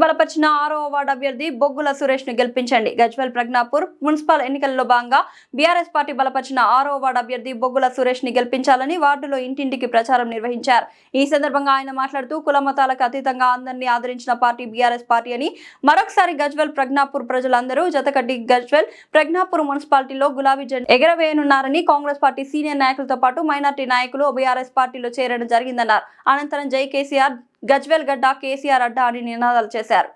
బలపరిచిన 6వ వార్డు అభ్యర్థి బొగ్గుల సురేష్ ను గెలిపించండి. గజ్వేల్ ప్రజ్ఞాపూర్ మున్సిపల్ ఎన్నికల్లో భాగంగా బీఆర్ఎస్ పార్టీ బలపరిచిన 6వ వార్డు అభ్యర్థి బొగ్గుల సురేష్ ని గెలిపించాలని వార్డులో ఇంటింటికి ప్రచారం నిర్వహించారు. ఈ సందర్భంగా ఆయన మాట్లాడుతూ కుల మతాలకు అతీతంగా అందరినీ ఆదరించిన పార్టీ బీఆర్ఎస్ పార్టీ అని మరొకసారి గజ్వేల్ ప్రజ్ఞాపూర్ ప్రజలందరూ జతకట్టి గజ్వేల్ ప్రజ్ఞాపూర్ మున్సిపాలిటీలో గులాబీ జెండా ఎగరవేయనున్నారని కాంగ్రెస్ పార్టీ సీనియర్ నాయకులతో పాటు మైనార్టీ నాయకులు బీఆర్ఎస్ పార్టీలో చేరడం జరిగిందన్నారు. అనంతరం జై కేసీఆర్, గజ్వేల్ గడ్డ, కేసీఆర్ అడ్డా అని నినాదాలు చేశారు.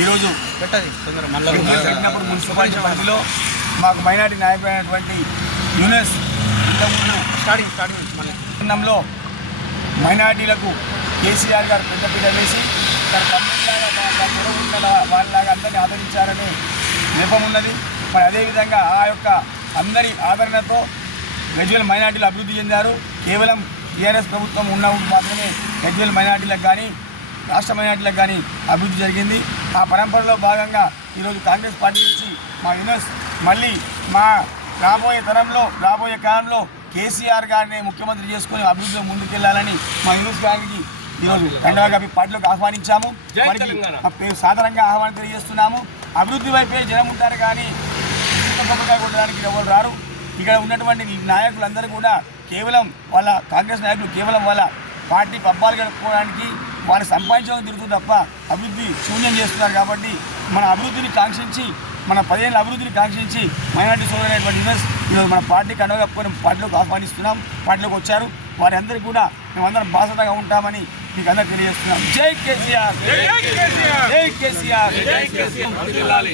ఈరోజు మున్సిపాలిటీ పరిధిలో మాకు మైనార్టీ నాయకులైనటువంటి యూనిస్ స్టార్టింగ్లో మైనార్టీలకు కేసీఆర్ గారు పెద్దపీట వేసి వాళ్ళలాగా అందరినీ ఆదరించారని నెపమున్నది. మరి అదేవిధంగా ఆ యొక్క అందరి ఆదరణతో గజ్వేల్ మైనార్టీలు అభివృద్ధి చెందారు. కేవలం టీఆర్ఎస్ ప్రభుత్వం ఉన్నప్పుడు మాత్రమే గజ్వేల్ మైనార్టీలకు కానీ రాష్ట్ర మైనార్టీలకు కానీ అభివృద్ధి జరిగింది. ఆ పరంపరలో భాగంగా ఈరోజు కాంగ్రెస్ పార్టీ నుంచి మా యూనిస్ మళ్ళీ మా రాబోయే కాలంలో కేసీఆర్ గారిని ముఖ్యమంత్రి చేసుకుని అభివృద్ధిలో ముందుకెళ్లాలని మా యూనిస్ గారికి ఈరోజు కండగా పార్టీలోకి ఆహ్వానించాము. సాధారణంగా ఆహ్వానం తెలియజేస్తున్నాము. అభివృద్ధి వైపే జనం ఉంటారు కానీ కొబ్బరికాయ కొట్టడానికి ఎవరు రారు. ఇక్కడ ఉన్నటువంటి నాయకులందరూ కూడా కేవలం వాళ్ళ కాంగ్రెస్ నాయకులు కేవలం వాళ్ళ పార్టీ పబ్బాలు గడుపుకోవడానికి వాళ్ళు సంపాదించడానికి తిరుగుతూ తప్ప అభివృద్ధి శూన్యం చేస్తున్నారు. కాబట్టి మన అభివృద్ధిని కాంక్షించి మన 10 ఏళ్ళ అభివృద్ధిని కాంక్షించి మైనార్టీ సోదరులైనటువంటి యూనిస్ ఈరోజు మన పార్టీ కండగా పార్టీలోకి ఆహ్వానిస్తున్నాం. పార్టీలోకి వచ్చారు. వారి అందరికీ కూడా మేమందరం బాధ్యతగా ఉంటామని మీకు అందరూ తెలియజేస్తున్నాం. జై కేసీఆర్, జై కేసీఆర్, జై కేసీఆర్.